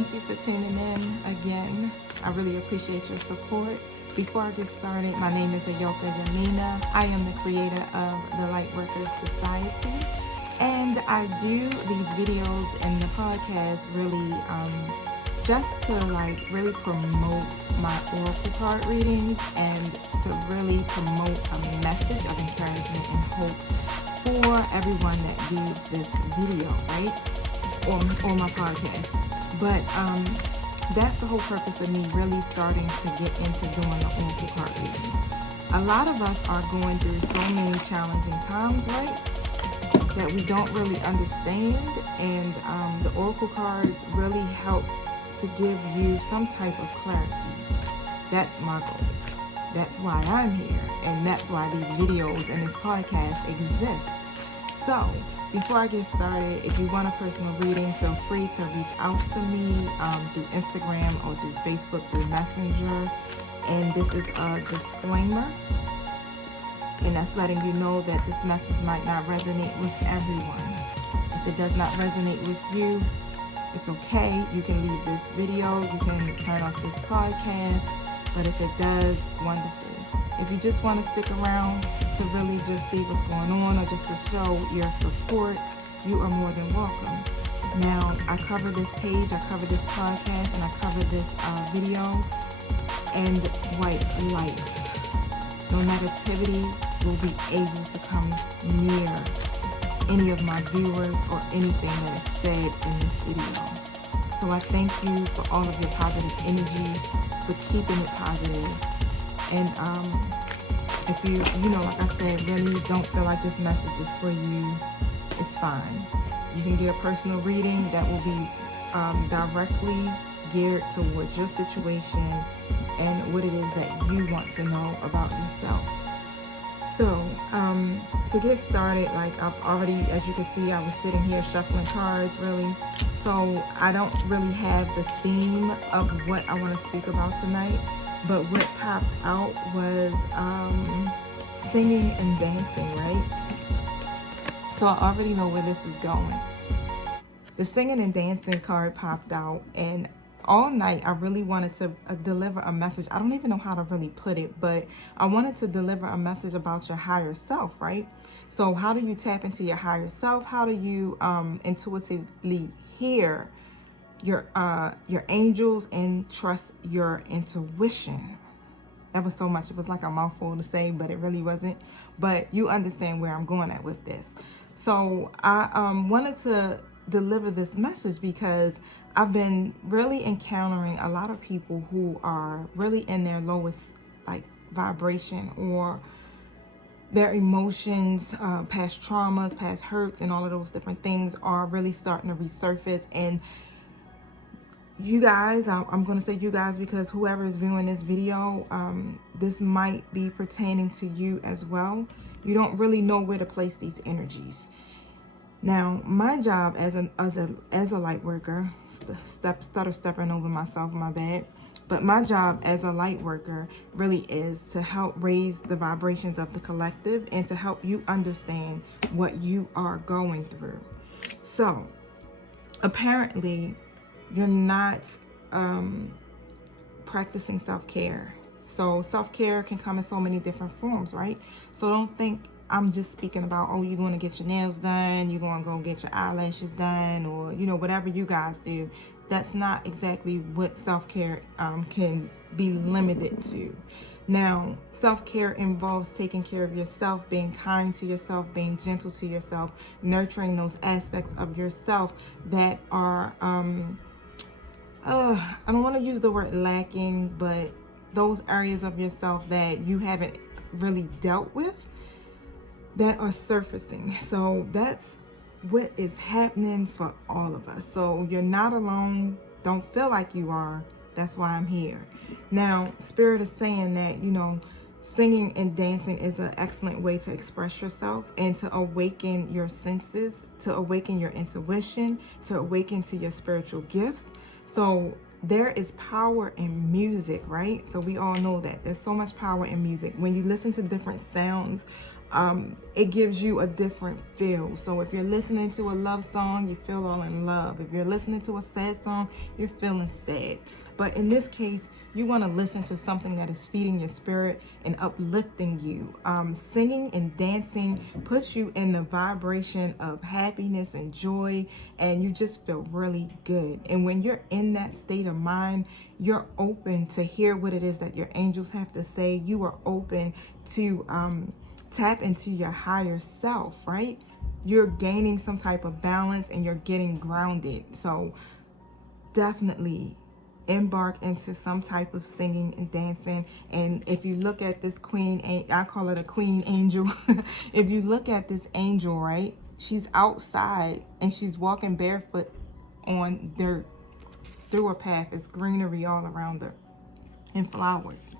thank you for tuning in again. I really appreciate your support. Before I get started, my name is Ayoka Yamina. I am the creator of the Lightworkers Society, and I do these videos and the podcast really just to really promote my oracle card readings and to really promote a message of encouragement and hope for everyone that views this video, right? On my podcast. But that's the whole purpose of me really starting to get into doing the oracle card readings. A lot of us are going through so many challenging times, right? That we don't really understand, and the oracle cards really help to give you some type of clarity. That's my goal. That's why I'm here, and that's why these videos and this podcast exist. So, before I get started, if you want a personal reading, feel free to reach out to me through Instagram or through Facebook, through Messenger. And this is a disclaimer, and that's letting you know that this message might not resonate with everyone. If it does not resonate with you, it's okay. You can leave this video, you can turn off this podcast, but if it does, wonderful. If you just want to stick around to really just see what's going on or just to show your support, you are more than welcome. Now, I cover this page, I cover this podcast, and I cover this video and white light. No negativity will be able to come near any of my viewers or anything that is said in this video. So I thank you for all of your positive energy, for keeping it positive. And if you like I said, really don't feel like this message is for you, it's fine. You can get a personal reading that will be directly geared towards your situation and what it is that you want to know about yourself. So, to get started, like I've already, as you can see, I was sitting here shuffling cards, really. So I don't really have the theme of what I want to speak about tonight. But what popped out was singing and dancing, right? So I already know where this is going. The singing and dancing card popped out, and all night I really wanted to deliver a message. I don't even know how to really put it, but I wanted to deliver a message about your higher self, right? So how do you tap into your higher self? How do you intuitively hear your angels and trust your intuition? That was so much. It was like a mouthful to say, but it really wasn't. But you understand where I'm going at with this. So I wanted to deliver this message because I've been really encountering a lot of people who are really in their lowest vibration, or their emotions, past traumas, past hurts, and all of those different things are really starting to resurface. And you guys, I'm going to say you guys because whoever is viewing this video, this might be pertaining to you as well. You don't really know where to place these energies. Now, my job as a light worker, stepping over myself, my bad. But my job as a light worker really is to help raise the vibrations of the collective and to help you understand what you are going through. So, apparently, you're not practicing self-care. So self-care can come in so many different forms, right? So don't think I'm just speaking about, oh, you're going to get your nails done, you're going to go get your eyelashes done, or, whatever you guys do. That's not exactly what self-care can be limited to. Now, self-care involves taking care of yourself, being kind to yourself, being gentle to yourself, nurturing those aspects of yourself that are I don't want to use the word lacking, but those areas of yourself that you haven't really dealt with that are surfacing. So that's what is happening for all of us. So you're not alone. Don't feel like you are. That's why I'm here. Now, Spirit is saying that, singing and dancing is an excellent way to express yourself and to awaken your senses, to awaken your intuition, to awaken to your spiritual gifts. So there is power in music, right? So we all know that there's so much power in music. When you listen to different sounds it gives you a different feel. So if you're listening to a love song, you feel all in love. If you're listening to a sad song, you're feeling sad. But in this case, you want to listen to something that is feeding your spirit and uplifting you. Singing and dancing puts you in the vibration of happiness and joy, and you just feel really good. And when you're in that state of mind, you're open to hear what it is that your angels have to say. You are open to tap into your higher self, right? You're gaining some type of balance and you're getting grounded. So definitely embark into some type of singing and dancing. And if you look at this queen, I call it a queen angel. If you look at this angel, right, she's outside and she's walking barefoot on dirt through a path. It's greenery all around her and flowers.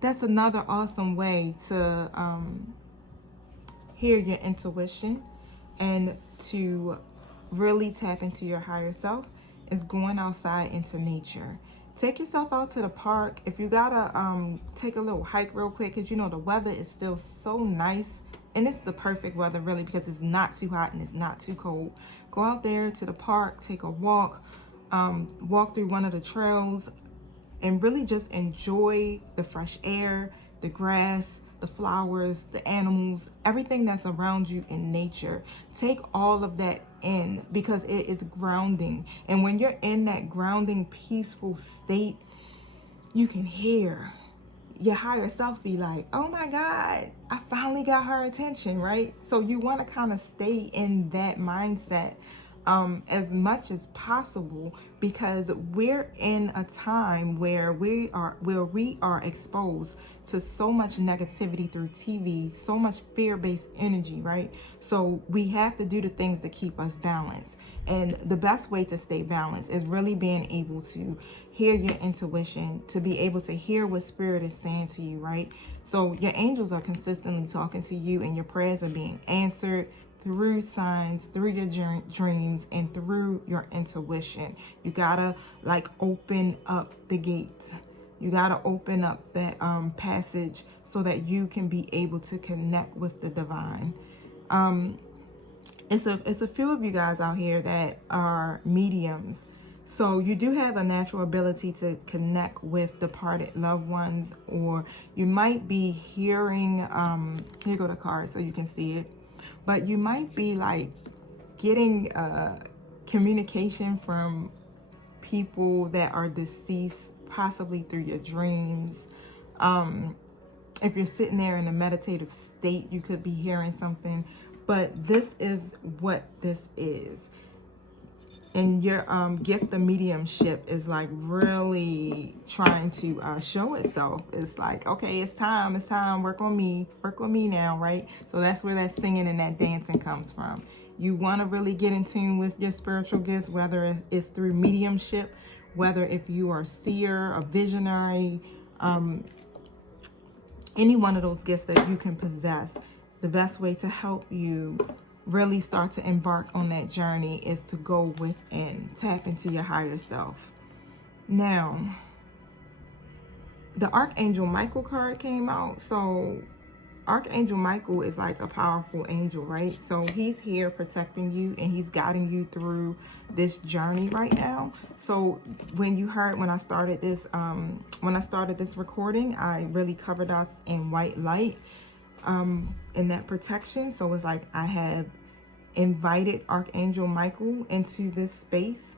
That's another awesome way to hear your intuition and to really tap into your higher self is going outside into nature. Take yourself out to the park. If you gotta take a little hike real quick, because you know the weather is still so nice, and it's the perfect weather really, because it's not too hot and it's not too cold. Go out there to the park, take a walk, walk through one of the trails, and really just enjoy the fresh air, the grass, the flowers, the animals, everything that's around you in nature. Take all of that in, because it is grounding. And when you're in that grounding, peaceful state, you can hear your higher self be like, oh my God, I finally got her attention, right? So you want to kind of stay in that mindset as much as possible, because we're in a time where we are exposed to so much negativity through TV, so much fear-based energy, right? So we have to do the things to keep us balanced. And the best way to stay balanced is really being able to hear your intuition, to be able to hear what spirit is saying to you, right? So your angels are consistently talking to you, and your prayers are being answered through signs, through your dreams, and through your intuition. You gotta like open up the gate. You gotta open up that passage so that you can be able to connect with the divine. It's a few of you guys out here that are mediums. So you do have a natural ability to connect with departed loved ones, or you might be hearing, here go the card so you can see it, but you might be like getting communication from people that are deceased, possibly through your dreams. If you're sitting there in a meditative state, you could be hearing something. But this is what this is. And your gift of mediumship is like really trying to show itself. It's like, okay, it's time, work on me now, right? So that's where that singing and that dancing comes from. You want to really get in tune with your spiritual gifts, whether it's through mediumship, whether if you are a seer, a visionary, any one of those gifts that you can possess. The best way to help you really start to embark on that journey is to go within, tap into your higher self. Now, the Archangel Michael card came out. So Archangel Michael is like a powerful angel, right? So he's here protecting you, and he's guiding you through this journey right now. So when you heard, when I started this recording, I really covered us in white light, in that protection. So it's like I have invited Archangel Michael into this space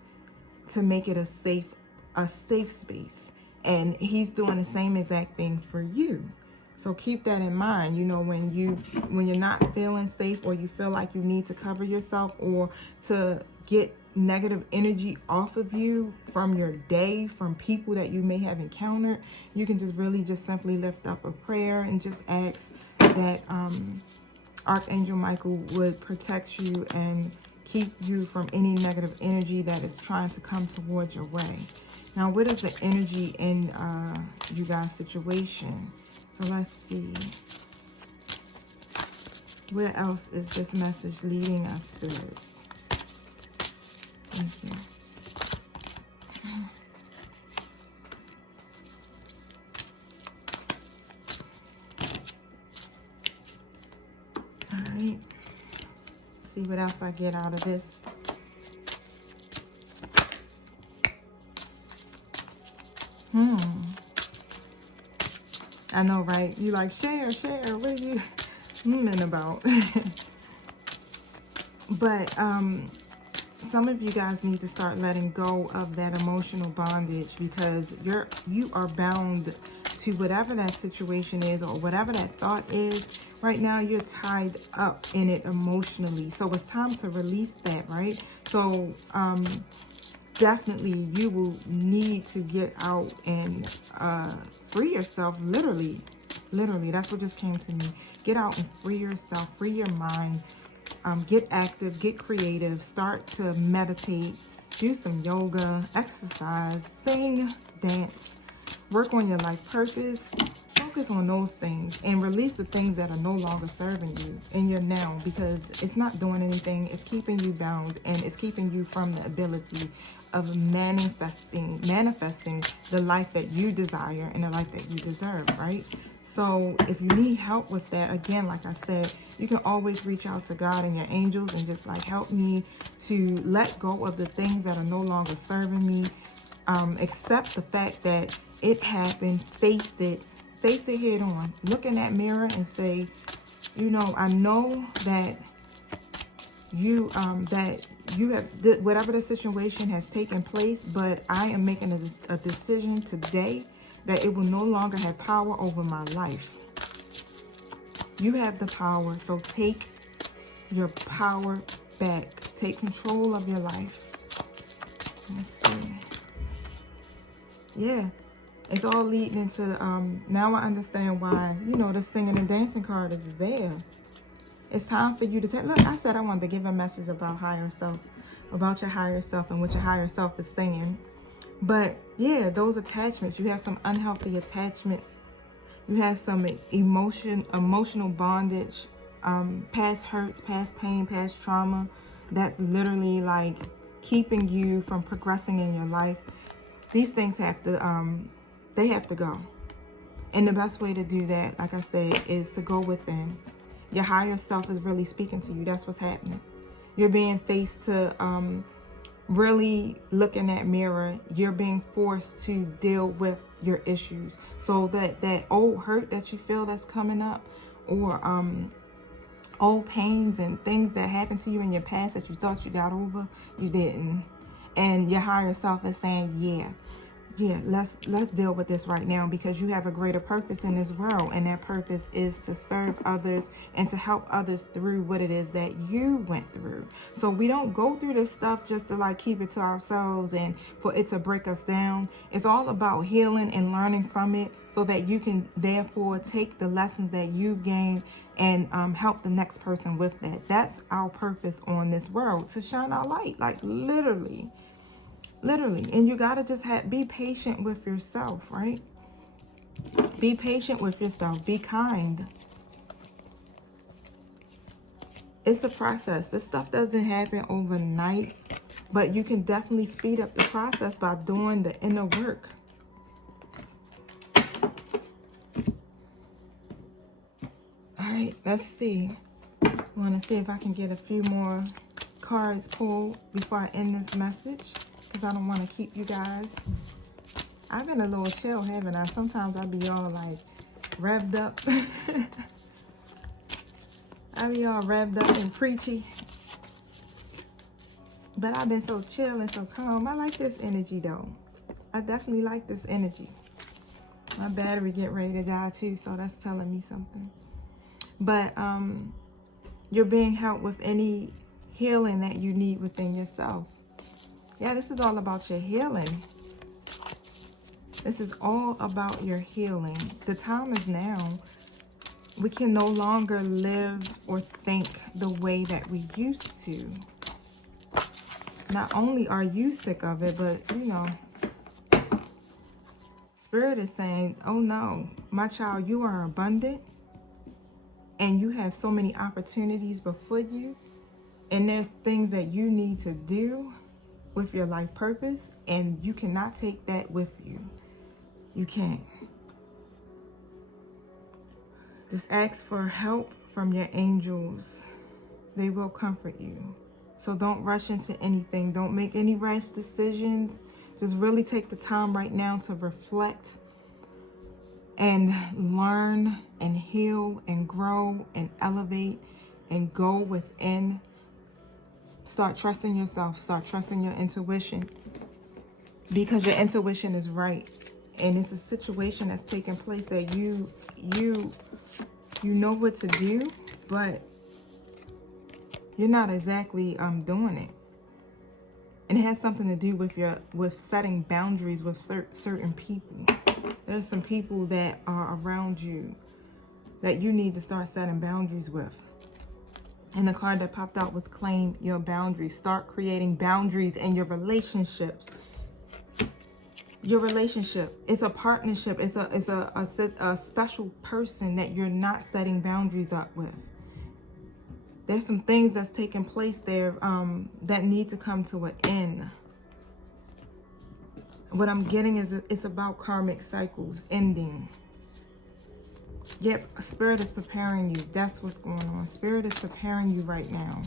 to make it a safe space, and he's doing the same exact thing for you. So keep that in mind. You know, when you're not feeling safe, or you feel like you need to cover yourself, or to get negative energy off of you from your day, from people that you may have encountered, you can just really just simply lift up a prayer and just ask that Archangel Michael would protect you and keep you from any negative energy that is trying to come towards your way. Now, what is the energy in you guys' situation? So let's see. Where else is this message leading us, Spirit? Thank you. right. See what else I get out of this. I know, right? You like, share. What are you about? But some of you guys need to start letting go of that emotional bondage, because you are bound to whatever that situation is or whatever that thought is. Right now, you're tied up in it emotionally. So it's time to release that, right? So definitely you will need to get out and free yourself. Literally, that's what just came to me. Get out and free yourself, free your mind. Get active, get creative, start to meditate, do some yoga, exercise, sing, dance, work on your life purpose. Focus on those things and release the things that are no longer serving you in your now, because it's not doing anything. It's keeping you bound, and it's keeping you from the ability of manifesting the life that you desire and the life that you deserve, right? So if you need help with that, again, like I said, you can always reach out to God and your angels and just like, help me to let go of the things that are no longer serving me. Accept the fact that it happened. Face it head on. Look in that mirror and say, you know, I know that you have whatever the situation has taken place, but I am making a decision today that it will no longer have power over my life. You have the power, so take your power back. Take control of your life. Let's see. Yeah, it's all leading into, now I understand why, you know, the singing and dancing card is there. It's time for you to take, look, I said I wanted to give a message about higher self, about your higher self and what your higher self is saying. But yeah, those attachments, you have some unhealthy attachments. You have some emotional bondage, past hurts, past pain, past trauma. That's literally like keeping you from progressing in your life. These things have to, they have to go. And the best way to do that, like I said, is to go within. Your higher self is really speaking to you. That's what's happening. You're being faced to really look in that mirror. You're being forced to deal with your issues. So that old hurt that you feel that's coming up, or old pains and things that happened to you in your past that you thought you got over, you didn't. And your higher self is saying, yeah, let's deal with this right now, because you have a greater purpose in this world, and that purpose is to serve others and to help others through what it is that you went through. So we don't go through this stuff just to like keep it to ourselves and for it to break us down. It's all about healing and learning from it, so that you can therefore take the lessons that you've gained and help the next person with that. That's our purpose on this world, to shine our light, like literally. And you gotta just be patient with yourself, right? Be patient with yourself. Be kind. It's a process. This stuff doesn't happen overnight, but you can definitely speed up the process by doing the inner work. All right, let's see. I want to see if I can get a few more cards pulled before I end this message, because I don't want to keep you guys. I've been a little chill, haven't I? Sometimes I be all like revved up. I be all revved up and preachy. But I've been so chill and so calm. I like this energy though. I definitely like this energy. My battery get ready to die too, so that's telling me something. But you're being helped with any healing that you need within yourself. Yeah, this is all about your healing. This is all about your healing. The time is now. We can no longer live or think the way that we used to. Not only are you sick of it, but you know, Spirit is saying, oh no, my child, you are abundant and you have so many opportunities before you, and there's things that you need to do with your life purpose, and you cannot take that with you. You can't. Just ask for help from your angels. They will comfort you. So don't rush into anything. Don't make any rash decisions. Just really take the time right now to reflect and learn and heal and grow and elevate and go within. Start trusting yourself. Start trusting your intuition, because your intuition is right. And it's a situation that's taking place that you know what to do, but you're not exactly doing it. And it has something to do with setting boundaries with certain people. There's some people that are around you that you need to start setting boundaries with. And the card that popped out was claim your boundaries. Start creating boundaries in your relationships. Your relationship, it's a partnership. It's a special person that you're not setting boundaries up with. There's some things that's taking place there that need to come to an end. What I'm getting is it's about karmic cycles ending. Yep, Spirit is preparing you. That's what's going on. Spirit is preparing you right now.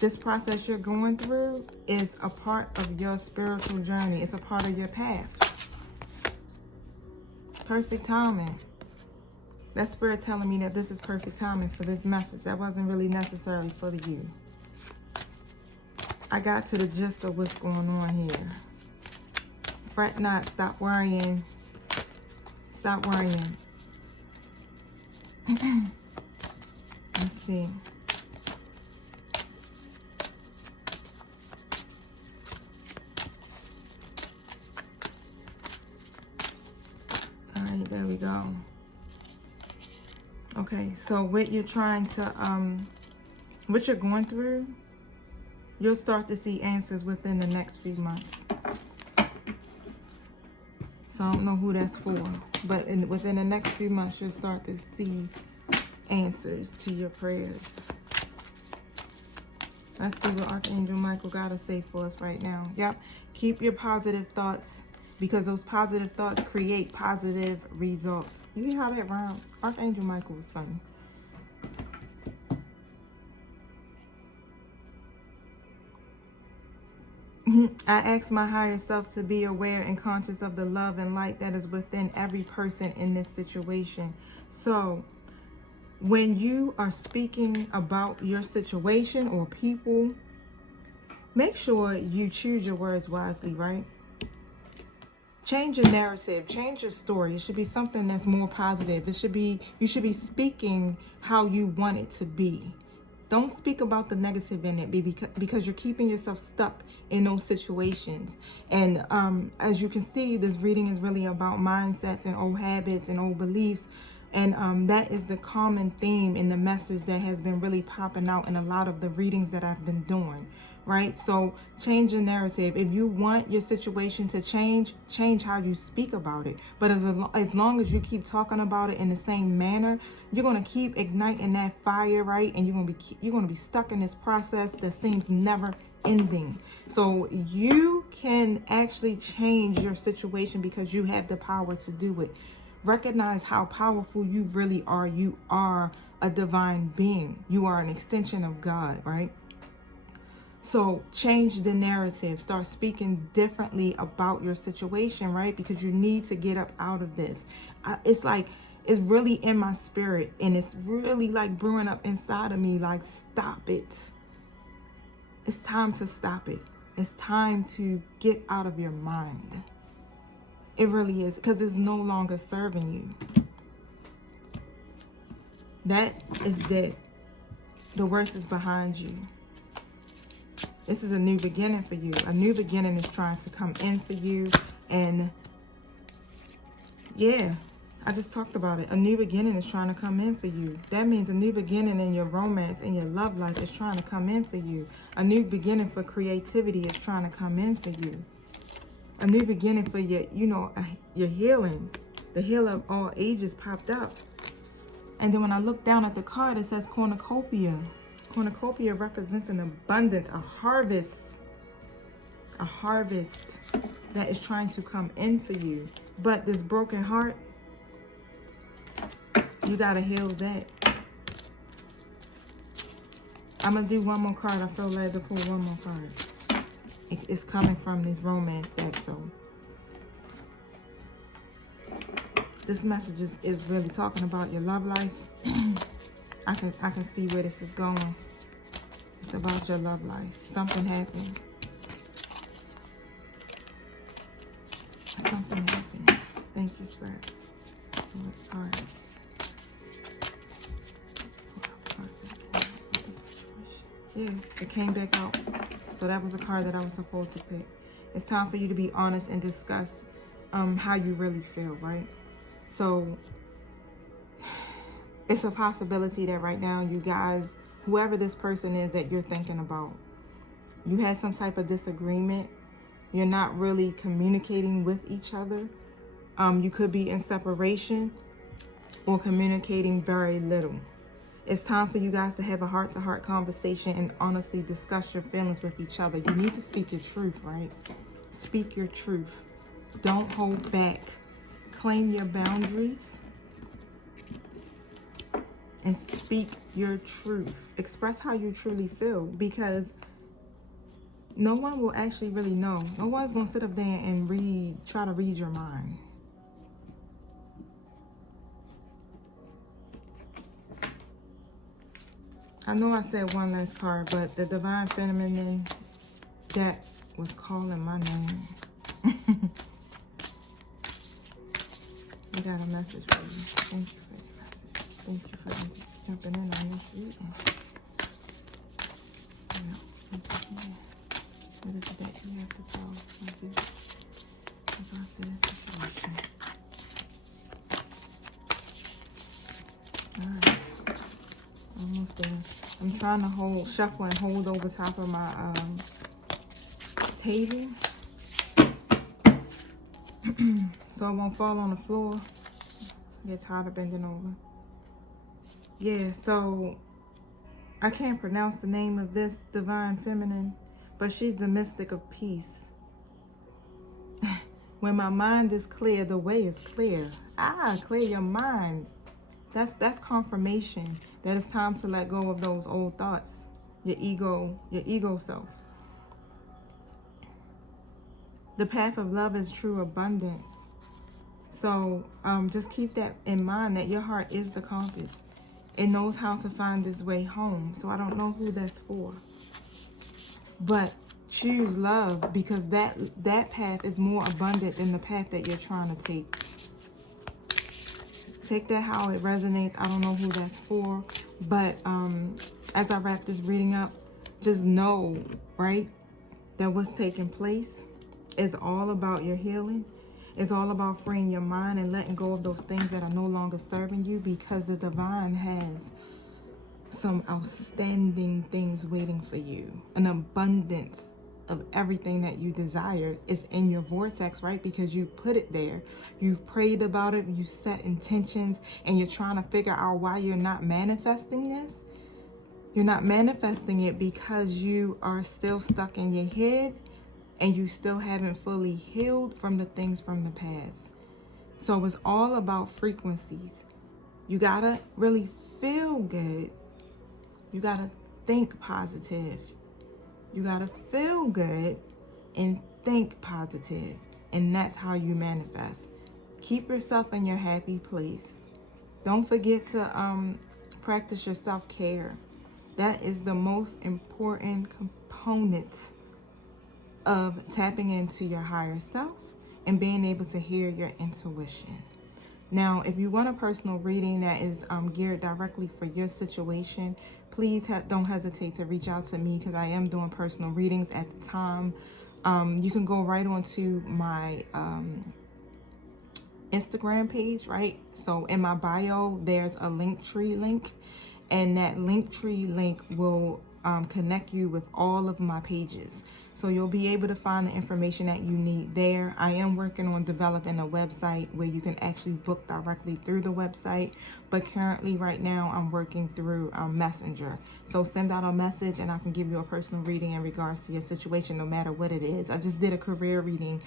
This process you're going through is a part of your spiritual journey. It's a part of your path. Perfect timing. That Spirit telling me that this is perfect timing for this message. That wasn't really necessarily for you. I got to the gist of what's going on here. Fret not. Stop worrying. Stop worrying. Let's see. All right, there we go. Okay, so what you're trying to, what you're going through, you'll start to see answers within the next few months. So I don't know who that's for, but within the next few months, you'll start to see answers to your prayers. Let's see what Archangel Michael got to say for us right now. Yep, keep your positive thoughts, because those positive thoughts create positive results. You hear how that rhymes? Archangel Michael was funny. I ask my higher self to be aware and conscious of the love and light that is within every person in this situation. So when you are speaking about your situation or people, make sure you choose your words wisely, right? Change your narrative, change your story. It should be something that's more positive. It should be, you should be speaking how you want it to be. Don't speak about the negative in it, because you're keeping yourself stuck in those situations. And as you can see, this reading is really about mindsets and old habits and old beliefs. And that is the common theme in the message that has been really popping out in a lot of the readings that I've been doing, right? So change your narrative. If you want your situation to change how you speak about it. But as long as you keep talking about it in the same manner, you're going to keep igniting that fire, right? And you're going to be stuck in this process that seems never ending. So you can actually change your situation because you have the power to do it. Recognize how powerful you really are. You are a divine being. You are an extension of God, right? So change the narrative. Start speaking differently about your situation, right? Because you need to get up out of this. It's like, it's really in my spirit, and it's really like brewing up inside of me, like, stop it. It's time to stop it. It's time to get out of your mind. It really is, because it's no longer serving you. That is dead. The worst is behind you. This is a new beginning for you. A new beginning is trying to come in for you. And yeah, I just talked about it. A new beginning is trying to come in for you. That means a new beginning in your romance, in your love life is trying to come in for you. A new beginning for creativity is trying to come in for you. A new beginning for your, your healing. The healer of all ages popped up. And then when I look down at the card, it says cornucopia. Cornucopia represents an abundance, a harvest that is trying to come in for you. But this broken heart, You got to heal that. I'm going to do one more card. I feel led to pull one more card. It's coming from this romance deck, so this message is really talking about your love life. I can see where this is going. It's about your love life. Something happened. Something happened. Thank you, Spirit. Cards. Yeah, it came back out. So that was a card that I was supposed to pick. It's time for you to be honest and discuss how you really feel, right? So it's a possibility that right now you guys, whoever this person is that you're thinking about, you had some type of disagreement. You're not really communicating with each other. You could be in separation or communicating very little. It's time for you guys to have a heart-to-heart conversation and honestly discuss your feelings with each other. You need to speak your truth, right? Speak your truth. Don't hold back. Claim your boundaries and speak your truth. Express how you truly feel, because no one will actually really know. No one's going to sit up there and try to read your mind. I know I said one last card, but the Divine Feminine, that was calling my name. We got a message for you. Thank you for your message. Thank you for jumping in on this reading. What is it that you have to tell you about this situation? Alright. Almost there. I'm trying to shuffle and hold over top of my table so it won't fall on the floor. Get tired of bending over. Yeah, so I can't pronounce the name of this Divine Feminine, but she's the mystic of peace. When my mind is clear, the way is clear. Clear your mind. That's confirmation that it's time to let go of those old thoughts, your ego self. The path of love is true abundance. So just keep that in mind, that your heart is the compass. It knows how to find its way home. So I don't know who that's for. But choose love, because that path is more abundant than the path that you're trying to take. Take that how it resonates. I don't know who that's for. But as I wrap this reading up, just know, right, that what's taking place is all about your healing. It's all about freeing your mind and letting go of those things that are no longer serving you, because the divine has some outstanding things waiting for you. An abundance of everything that you desire is in your vortex, right? Because you put it there. You've prayed about it. You set intentions, and you're trying to figure out why you're not manifesting this. You're not manifesting it because you are still stuck in your head, and you still haven't fully healed from the things from the past. So it's all about frequencies. You gotta really feel good. You gotta think positive. You gotta feel good and think positive. And that's how you manifest. Keep yourself in your happy place. Don't forget to practice your self-care. That is the most important component of tapping into your higher self and being able to hear your intuition. Now, if you want a personal reading that is geared directly for your situation, please don't hesitate to reach out to me, because I am doing personal readings at the time. You can go right onto my Instagram page, right? So in my bio, there's a Linktree link, and that Linktree link will connect you with all of my pages. So you'll be able to find the information that you need there. I am working on developing a website where you can actually book directly through the website. But currently right now I'm working through Messenger. So send out a message and I can give you a personal reading in regards to your situation, no matter what it is. I just did a career reading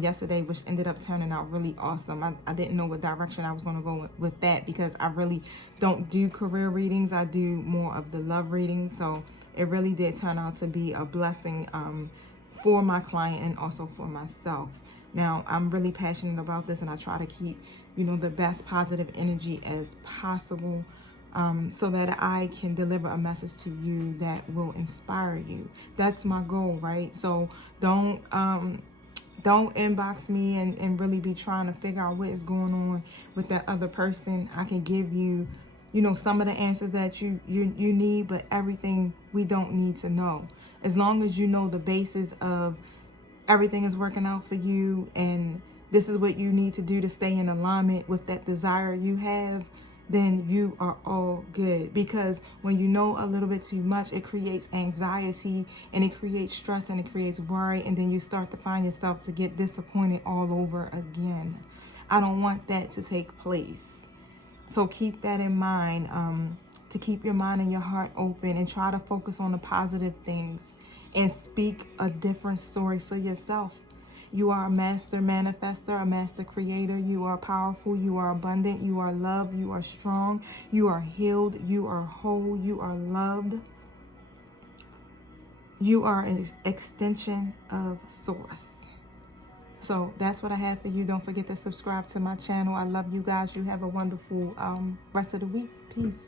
yesterday, which ended up turning out really awesome. I didn't know what direction I was going to go with that, because I really don't do career readings. I do more of the love readings. So it really did turn out to be a blessing for my client and also for myself. Now, I'm really passionate about this, and I try to keep, the best positive energy as possible, so that I can deliver a message to you that will inspire you. That's my goal, right? So don't inbox me and really be trying to figure out what is going on with that other person. I can give you, some of the answers that you need, but everything we don't need to know. As long as you know the basis of everything is working out for you and this is what you need to do to stay in alignment with that desire you have, then you are all good. Because when you know a little bit too much, it creates anxiety and it creates stress and it creates worry, and then you start to find yourself to get disappointed all over again. I don't want that to take place. So keep that in mind, to keep your mind and your heart open and try to focus on the positive things and speak a different story for yourself. You are a master manifester, a master creator. You are powerful. You are abundant. You are loved. You are strong. You are healed. You are whole. You are loved. You are an extension of Source. So that's what I have for you. Don't forget to subscribe to my channel. I love you guys. You have a wonderful rest of the week. Peace.